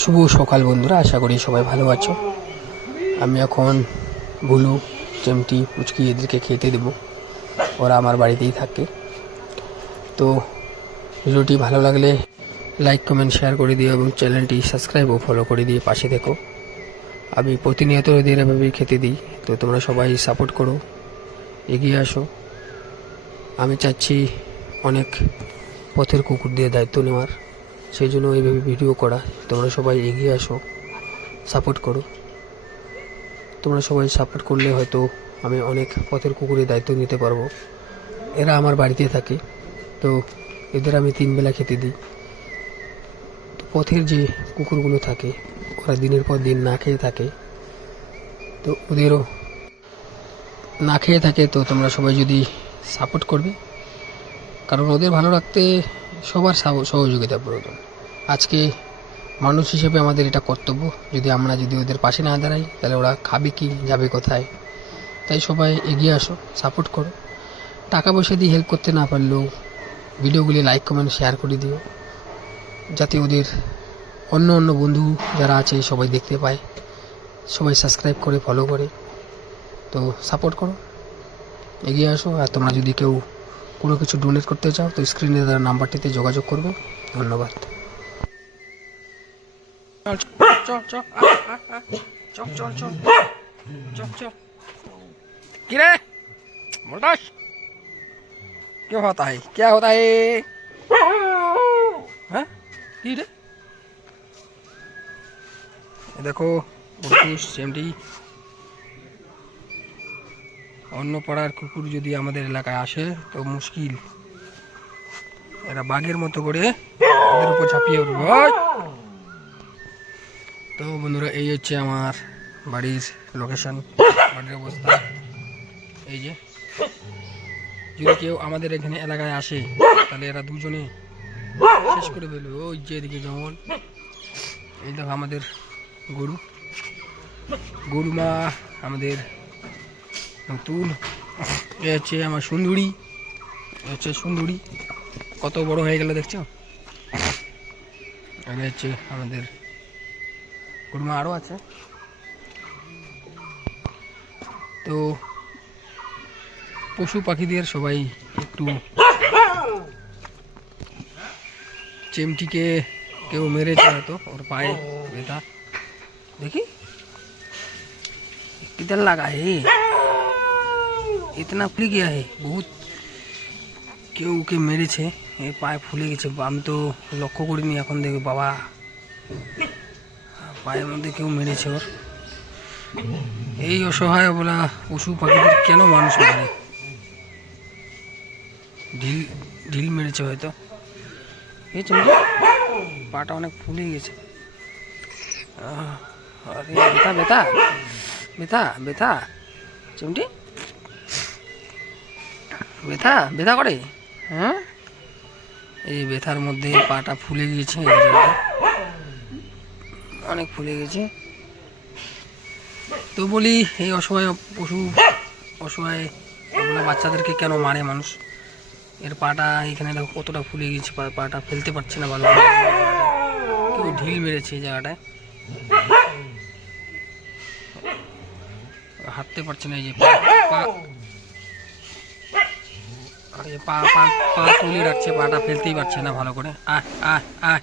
শুভ সকাল বন্ধুরা, আশা করি সবাই ভালো আছো। আমি এখন ভুলু, চেমটি, পুচকি এদেরকে খেতে দেব। ওরা আমার বাড়িতেই থাকে। তো ভিডিওটি ভালো লাগলে লাইক, কমেন্ট, শেয়ার করে দিও এবং চ্যানেলটি সাবস্ক্রাইব ও ফলো করে দিয়ে পাশে থেকো। আমি প্রতিনিয়ত এদের এভাবেই খেতে দিই। তো তোমরা সবাই সাপোর্ট করো, এগিয়ে আসো। আমি চাচ্ছি অনেক পথের কুকুর দিয়ে দায়িত্ব নেওয়ার, সেই জন্য এইভাবে ভিডিও করা। তোমরা সবাই এগিয়ে আসো, সাপোর্ট করো। তোমরা সবাই সাপোর্ট করলে হয়তো আমি অনেক পথের কুকুরের দায়িত্ব নিতে পারবো। এরা আমার বাড়িতে থাকে, তো এদের আমি 3 বেলা খেতে দিই। তো পথের যে কুকুরগুলো থাকে, ওরা দিনের পর দিন না খেয়ে থাকে, তো ওদেরও না খেয়ে থাকে। তো তোমরা সবাই যদি সাপোর্ট করবে, কারণ ওদের ভালো রাখতে সবার সহযোগিতা প্রয়োজন। আজকে মানুষ হিসেবে আমাদের এটা কর্তব্য। আমরা যদি ওদের পাশে না দাঁড়াই, তাহলে ওরা খাবে কি, যাবে কোথায়? তাই সবাই এগিয়ে আসো, সাপোর্ট করো। টাকা পয়সা দিয়ে হেল্প করতে না পারলেও ভিডিওগুলি লাইক, কমেন্ট, শেয়ার করে দিও, যাতে ওদের অন্য বন্ধু যারা আছে সবাই দেখতে পায়, সবাই সাবস্ক্রাইব করে ফলো করে। তো সাপোর্ট করো, এগিয়ে আসো। আর তোমরা যদি কেউ কোনো কিছু ডোনেট করতে চাও, তো স্ক্রিনে দেওয়া নাম্বারটিতে যোগাযোগ করবে। ধন্যবাদ। चल चल चल चल चल चल चल की रे मोल्टास, क्या होता है, क्या होता है? हाँ की रे, देखो বুলটুস, চেমটি, অন্য পাড়ার কুকুর যদি আমাদের এলাকায় আসে তো মুশকিল। এরা বাঘের মতো করে ওদের উপর ঝাঁপিয়ে উঠবে। তো বন্ধুরা, এই হচ্ছে আমার বাড়ির লোকেশন, বাড়ির অবস্থা। এই যে, যদি কেউ আমাদের এখানে এলাকায় আসে, তাহলে এরা দুজনে শেষ করে ফেলবে। ওই যে এদিকে জঙ্গল, এই দেখো আমাদের গরু মা, আমাদের নতুন। এ হচ্ছে আমার সুন্দরী, সুন্দরী কত বড় হয়ে গেল দেখছো। এটা হচ্ছে আমাদের গরুমা, আরও আছে। তো পশু পাখিদের সবাই একটু, চেমটিকে কেউ মেরেছে হয়তো, ওর পায়ে ব্যথা, দেখি किधर लगा है, इतना फुल गया है बहुत। কেউ ওকে মেরেছে, এই পায়ে ফুলে গেছে। আমি তো লক্ষ্য করিনি, এখন দেখি বাবা পায়ের মধ্যে কেউ মেরেছে ওর। এই অসহায় বলা পশু পাখিদের কেন মানুষ মারে? ঢিল মেরেছে হয়তো। এই চিমটি পাটা অনেক ফুলে গেছে। আরে ব্যথা ব্যথা ব্যথা ব্যথা, চিমটি ব্যথা ব্যথা করে। হ্যাঁ, এই ব্যথার মধ্যে পাটা ফুলে গিয়েছে, অনেক ফুলে গেছে। তো বলি, এই অসহায় পশু, অসহায় ওগুলো বাচ্চাদেরকে কেন মারে মানুষ? এর পাটা এখানে দেখো কতটা ফুলে গেছে, পাটা ফেলতে পারছে না ভালো করে। কেউ ঢিল মেরেছে এই জায়গাটায়, হাঁটতে পারছে না। এই যে পা তুলে রাখছে, পাটা ফেলতেই পারছে না ভালো করে। আয় আয় আয়।